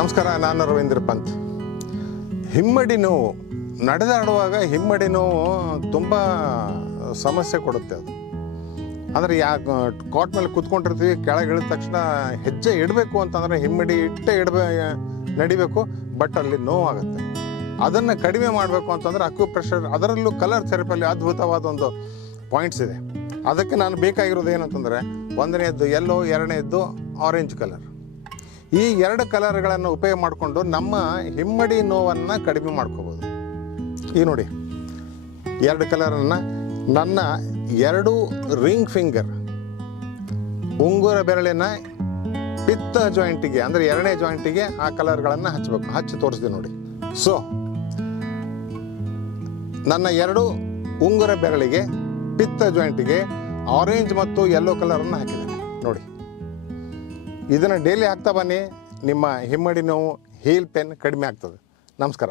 ನಮಸ್ಕಾರ, ನಾನು ರವೀಂದ್ರ ಪಂತ್. ಹಿಮ್ಮಡಿ ನೋವು, ನಡೆದಾಡುವಾಗ ಹಿಮ್ಮಡಿ ನೋವು ತುಂಬ ಸಮಸ್ಯೆ ಕೊಡುತ್ತೆ ಅದು. ಅಂದರೆ ಯಾ, ಕಾಟ್ ಮೇಲೆ ಕೂತ್ಕೊಂಡಿರ್ತೀವಿ, ಕೆಳಗೆ ಇಳಿದ ತಕ್ಷಣ ಹೆಜ್ಜೆ ಇಡಬೇಕು ಅಂತಂದರೆ ಹಿಮ್ಮಡಿ ಇಟ್ಟೆ ಇಡಬೇ, ನಡಿಬೇಕು ಬಟ್ ಅಲ್ಲಿ ನೋವಾಗುತ್ತೆ ಅದನ್ನು ಕಡಿಮೆ ಮಾಡಬೇಕು ಅಂತಂದರೆ ಅಕ್ಯೂ ಪ್ರೆಷರ್ ಅದರಲ್ಲೂ ಕಲರ್ ಥೆರಪಿಯಲ್ಲಿ ಅದ್ಭುತವಾದ ಒಂದು ಪಾಯಿಂಟ್ಸ್ ಇದೆ. ಅದಕ್ಕೆ ನಾನು ಬೇಕಾಗಿರೋದು ಏನಂತಂದರೆ ಒಂದನೇದ್ದು ಎಲ್ಲೋ ಎರಡನೇದ್ದು ಆರೆಂಜ್ ಕಲರ್ ಈ ಎರಡು ಕಲರ್ಗಳನ್ನು ಉಪಯೋಗ ಮಾಡಿಕೊಂಡು ನಮ್ಮ ಹಿಮ್ಮಡಿ ನೋವನ್ನು ಕಡಿಮೆ ಮಾಡ್ಕೋಬೋದು. ಈ ನೋಡಿ, ಎರಡು ಕಲರನ್ನು ನನ್ನ ಎರಡು ರಿಂಗ್ ಫಿಂಗರ್, ಉಂಗುರ ಬೆರಳಿನ ಪಿತ್ತ ಜಾಯಿಂಟಿಗೆ, ಅಂದರೆ ಎರಡನೇ ಜಾಯಿಂಟಿಗೆ ಆ ಕಲರ್ಗಳನ್ನು ಹಚ್ಚಬೇಕು ಹಚ್ಚಿ ತೋರಿಸ್ದೆ ನೋಡಿ. ಸೊ ನನ್ನ ಎರಡು ಉಂಗುರ ಬೆರಳಿಗೆ, ಪಿತ್ತ ಜಾಯಿಂಟಿಗೆ ಆರೆಂಜ್ ಮತ್ತು ಯೆಲ್ಲೋ ಕಲರನ್ನು ಹಾಕಿದ್ದೇನೆ. ನೋಡಿ. ಇದನ್ನು ಡೈಲಿ ಹಾಕ್ತಾ ಬನ್ನಿ. ನಿಮ್ಮ ಹಿಮ್ಮಡಿ ನೋವು ಹೀಲ್ ಪೆನ್ ಕಡಿಮೆ ಆಗ್ತದೆ. ನಮಸ್ಕಾರ.